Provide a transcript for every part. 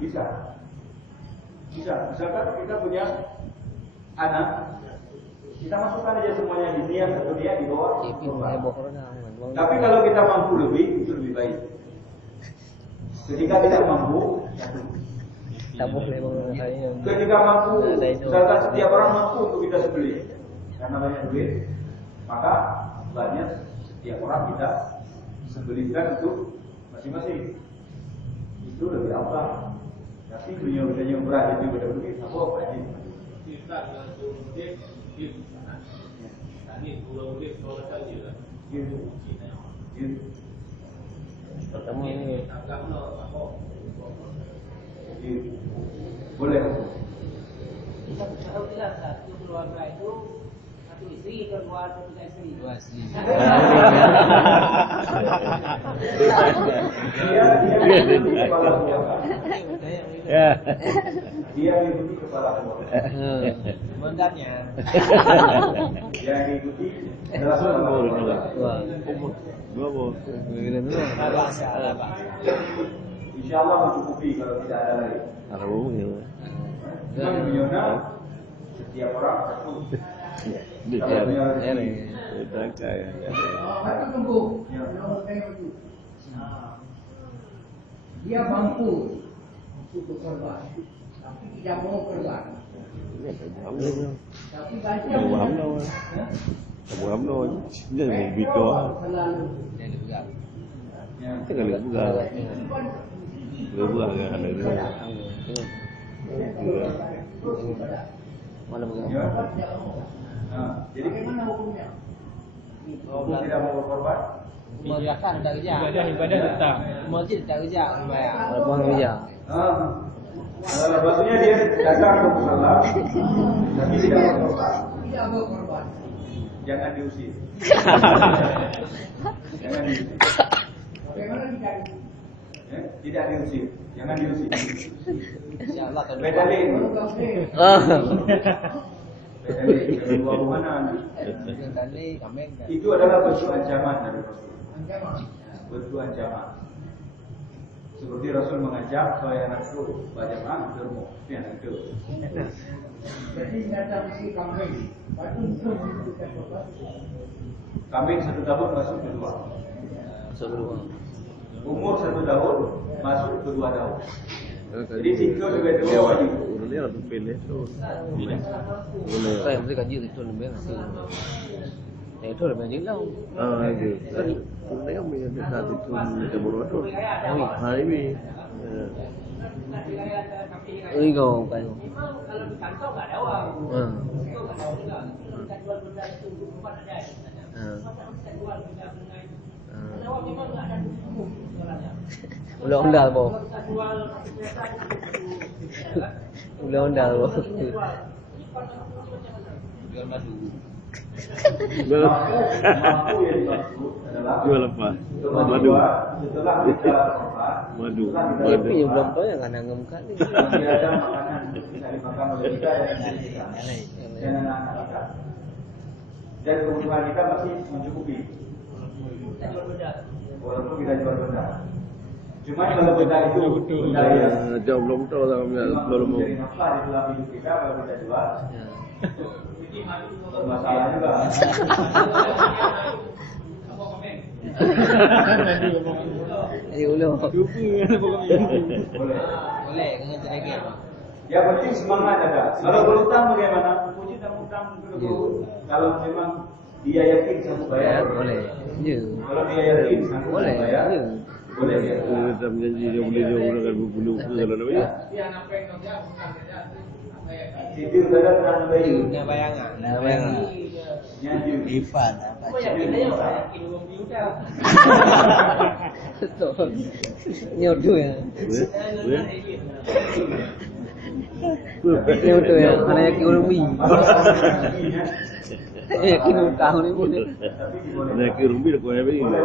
Bisa. Misalkan kita punya anak, kita masukkan aja semuanya di niat atau dia di bawah. Tapi kalau kita mampu lebih, itu lebih baik. Ketika tidak mampu, ketika mampu, misalkan setiap orang mampu untuk kita sembelih, karena banyak duit, maka banyak setiap orang kita sembelihkan untuk masing-masing. Itu lebih apa? Tapi dunia berat itu benar begitu. Apa aja? Kita langsung tadi pulau saja. Pertama ini boleh. Kita tahu tidak satu keluarga itu satu istri, kedua istri. Dua istri. Dia mengikuti kepala keluarga. Komandannya. Dia mengikuti adalah kepala keluarga. Insya Allah mencukupi kalau tidak ada lagi. Setiap orang satu. Dia mampu untuk berkorban, tapi tidak mau korban. Tapi ganti Kamu hamil, jadi mau video. Kita lihat juga. Juga ada itu. mana begitu? Jadi gimana hukumnya? Hukum tidak mau berkorban? Mengerjakan tak kerja. Ibadah tetap. Masjid tak kerja bayar. Buang kerja. Maksudnya dia datang ke musala, tapi tidak berkorban. tidak mau korban. Jangan diusir. Jangan diusir. Bagaimana tidak? Tidak diusir. Jangan diusir. Insyaallah tahun depan. Bedalin. Bedalin. Kedua hubungan. Tadi kambing. Itu adalah bentuk ancaman dari Rasul. Ancaman. Bentuk ancaman. Seperti Rasul mengancam supaya anakku baca termu, ini anakku. Jadi datang si kambing. Baru itu menentukan korban. Kambing 1 tahun masuk kedua. Sebelum Umur 1 tahun masuk kedua tahun. Jadi 3 juga itu wajib. Urusnya harus pilih tuh. saya mesti gaji itu lebih ngasih. Ya itu lebih gaji lah. Ah itu. Sebenarnya punya saat itu kita berotot. Hari ini. Kau kayu. Kalau di kantor enggak ada uang. Itu enggak tahu juga. Kita jual benda itu rumah ada katanya. Masa kita jual benda itu. Ada uang memang enggak ada hukum jualannya. Undang-undang boh. Kita jual kereta itu. Undang-undang boh. Jual madu. Mampu yang dimaksud adalah Jual apa? Madu. Setelah kita korban, Madu. Tapi yang belum tahu yang kadang kali. masih ada makanan yang bisa dimakan oleh kita dan kita dan anak-anak kita. Dan kebutuhan kita masih mencukupi. Kita jual benda. Walaupun kita jual benda. Cuma kalau benda itu benda yang Jauh belum tahu sama belum mau. menjadi nafkah di dalam hidup kita kalau kita jual, masalah juga. Ayo ulo. Boleh. Boleh dengan cerita. Yang penting semangat ada. Kalau berutang bagaimana? Puji dan utang dulu. Kalau memang dia yakin sanggup bayar, Boleh. Ya. Kalau dia yakin sanggup Boleh. bayar, Ya. boleh ya. Kita menjanji dia boleh jauh dengan bunuh kalau namanya. Tidur kadang kan bayi. Punya bayangan. Nah, bayangan. Nyanyi. Ivan. Apa yakin aja orang yakin uang di hotel. Betul. Nyodo ya. Nyodo ya. Mana yakin orang mi. Yakin utang ni pun. Nah, kirumbi aku yang ini.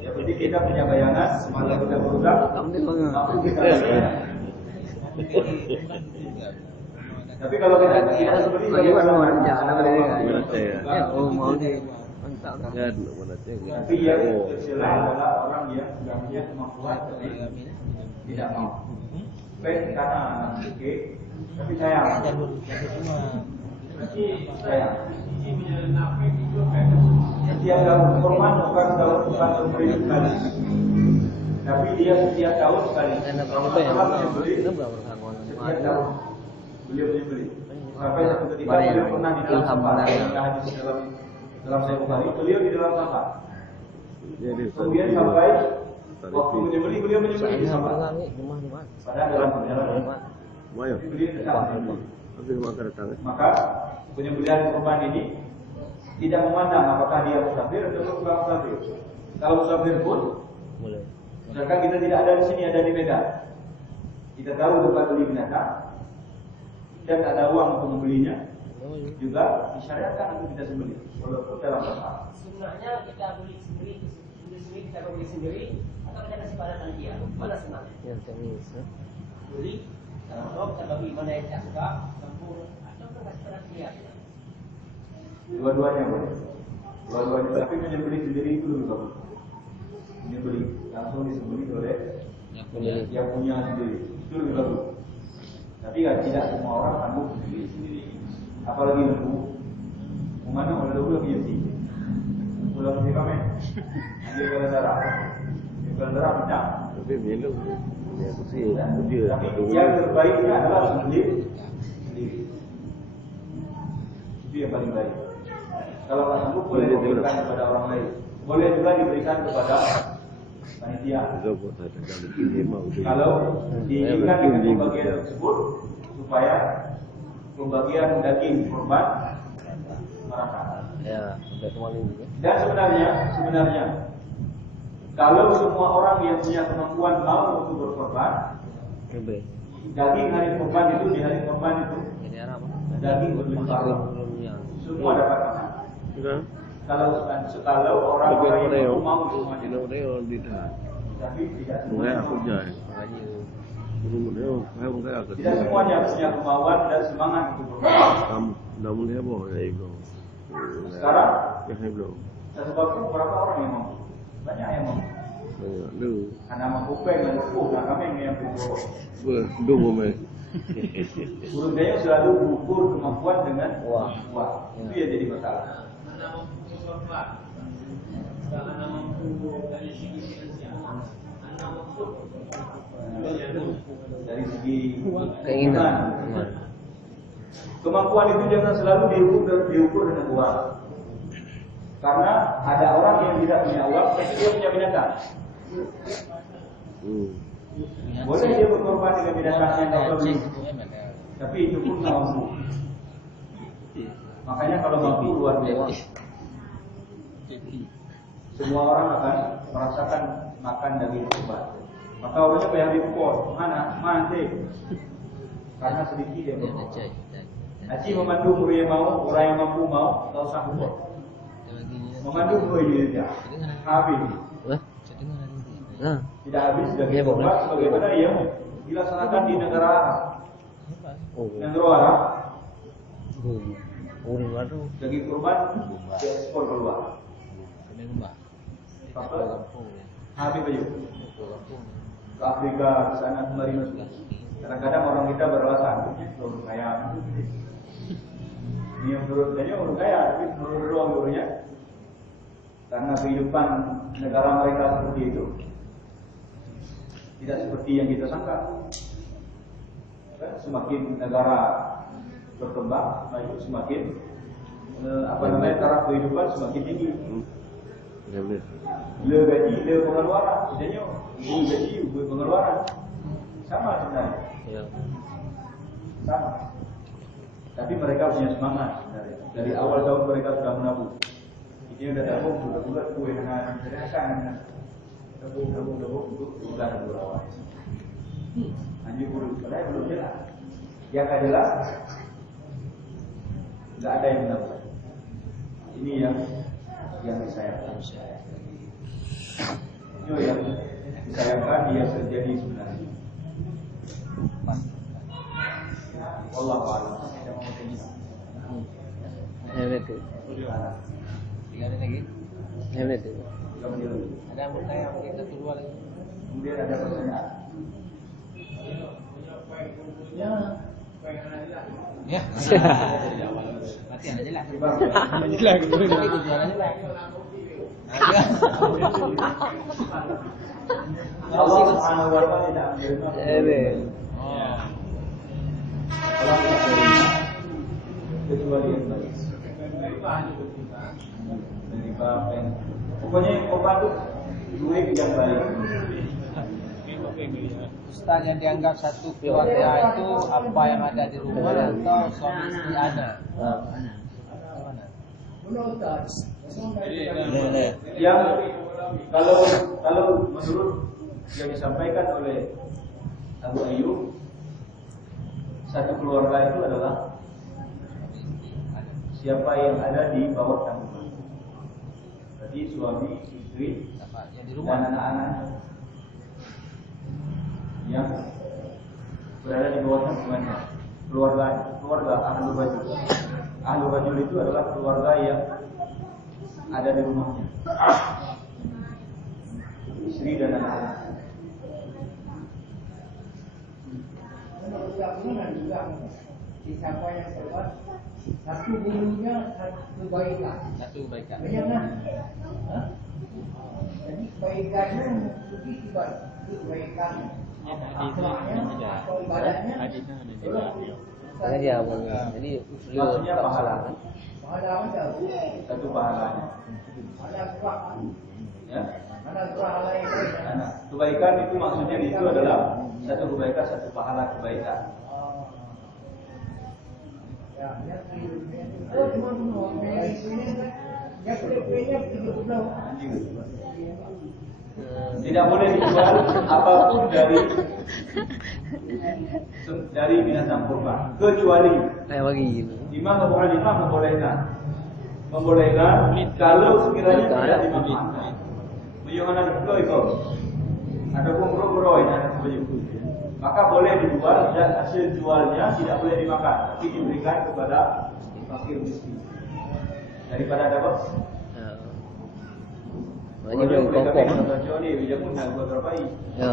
Yang penting kita punya bayangan, semangat kita berutang. Kamu ni bang. Mampu kita bayar. Tapi kalau kita seperti Bagaimana mau kerja? Nak beri Gimana saya? Ya, oh mau di Ya, mana cek. Tapi yang tercela adalah orang yang tidak punya kemampuan tapi tidak mau. Baik karena anak oke, tapi sayang. Sayang. Setiap tahun korban bukan memberi sekali, tapi dia setiap tahun sekali. Kalau salah membeli setiap tahun beliau beli. Sampai satu ketika beliau pernah di dalam sampah. Dalam saya Bukhari, beliau di dalam sampah. Kemudian sampai waktu menyembeli beliau menyembeli di sampah. Padahal dalam perjalanan beliau datang. Maka penyembelihan korban ini tidak memandang apakah dia musafir atau bukan musafir. Kalau musafir pun, misalkan kita tidak ada di sini, ada di Medan, kita tahu tempat beli binatang dan ada uang untuk membelinya, juga disyariatkan untuk kita sembelih walaupun dalam tempat. Sebenarnya kita beli sendiri, kita beli sendiri, atau kita kasih pada panitia. Mana senang? Yang teknis. Beli, kalau kita bagi mana yang tidak suka, campur, atau kita kasih pada panitia. Dua-duanya boleh. Dua-duanya, tapi menyembelih sendiri itu lebih bagus. Menyembelih langsung disembelih oleh yang punya sendiri itu lebih bagus. Tapi kan tidak semua orang sanggup sendiri. Apalagi lembu, mana oleh lembu lebih jauh. Pulau mesti kami, ambil kalau darah tidak. Tapi minum, ya sih. Tapi yang terbaiknya adalah sendiri. Itu yang paling baik. Kalau nggak sanggup boleh diberikan kepada orang lain, boleh juga diberikan kepada panitia. Kalau diinginkan dengan pembagian tersebut supaya pembagian daging korban merata. Ya, udah kemarin juga. Dan sebenarnya kalau semua orang yang punya kemampuan mau untuk berkorban, daging hari korban itu di hari korban itu daging berlimpah, semua dapat makan. Kalau orang-orang yang mau semuanya, tapi tidak semuanya. Tidak semuanya punya kemauan dan semangat untuk berkorban. Sekarang, sebabnya berapa orang yang mau? Banyak yang mau. Karena mampu pengen dan kami yang pukul. Burung dayung selalu mengukur kemampuan dengan uang. Itu ya jadi masalah. Anak mampu berkorban, anak mampu dari segi finansial, anak mampu dari segi keinginan. Kemampuan itu jangan selalu diukur dengan uang. Karena ada orang yang tidak punya uang, tapi dia punya binatang. Boleh dia berkorban dengan binatangnya, tapi itu pun tak mampu. Makanya kalau mampu luar biasa. Semua orang akan merasakan makan daging korban. Maka orangnya bayar dipukul, mana sih? Karena sedikit dia berkorban. Aci memandu murid yang mau, orang yang mampu mau, tak usah pukul. Memandu murid dia, habis. Tidak habis daging korban sebagaimana yang dilaksanakan di negara Arab. Negara Arab, daging korban diekspor keluar. Habis baju ke Afrika, ke sana kemari masuk. Kadang-kadang orang kita beralasan, orang kaya. Ini yang menurut saya orang kaya, tapi menurut orang-orangnya karena kehidupan negara mereka seperti itu, tidak seperti yang kita sangka. Semakin negara berkembang, semakin taraf kehidupan semakin tinggi. Le gaji, le pengeluaran, tidaknya gaji, pengeluaran sama sebenarnya. Sama. Tapi mereka punya semangat sebenarnya. Dari awal tahun mereka sudah menabung. Ini sudah tabung, sudah bulat kue dengan sederhana. Tabung untuk bulan awal. Hanya buruk, padahal belum jelas. Yang tak jelas, tidak ada yang menabung. Ini yang disayangkan. Itu yang disayangkan dia terjadi sebenarnya. Allah a'lam. Ya, betul. 3 menit lagi. 3 menit. Ada yang bertanya mungkin satu dua lagi. Kemudian ada pertanyaan. Ya. Mati aja lah. Jelas gitu. Allah Subhanahu wa taala tidak menerima. Allah tidak menerima kecuali yang baik. Dari bab yang pokoknya yang korban itu duit yang baik. Ustaz, yang dianggap satu keluarga itu apa yang ada di rumah atau suami istri ada? Yang kalau menurut yang disampaikan oleh Abu Ayyub, satu keluarga itu adalah siapa yang ada di bawah tanggungan. Berarti suami, istri, Yang di rumah. dan anak-anak yang berada di bawah tanggungannya. Keluarga Ahlul Rajul. Ahlul Rajul itu adalah keluarga yang ada di rumahnya, istri dan anak-anak. Siapa yang berbuat satu bulunya satu kebaikan. Satu kebaikan. Banyak kan? Jadi kebaikannya mengikuti kebaikan akhlaknya atau ibadahnya. Makanya dia awalnya. Jadi beliau Maksudnya tak pahala. salah kan? Pahala macam Satu pahalanya. ada gerak, Ya. ada pahala yang baik. Nah, kebaikan itu maksudnya itu adalah satu kebaikan, satu pahala kebaikan. Ya, oh cuma ya kulit-kulitnya 30. Tidak boleh dijual apapun dari binatang kurban, kecuali Kayak bagi gitu. Imam Abu Hanifah membolehkan kalau sekiranya tidak dimakan. Bagaimana itu? Ataupun bro ini ada sebanyak. Maka boleh dijual dan hasil jualnya tidak boleh dimakan, tapi diberikan kepada fakir miskin. Daripada dapat. Maknanya boleh kompong. Kecuali dia pun nak buat berapa ini. Ya.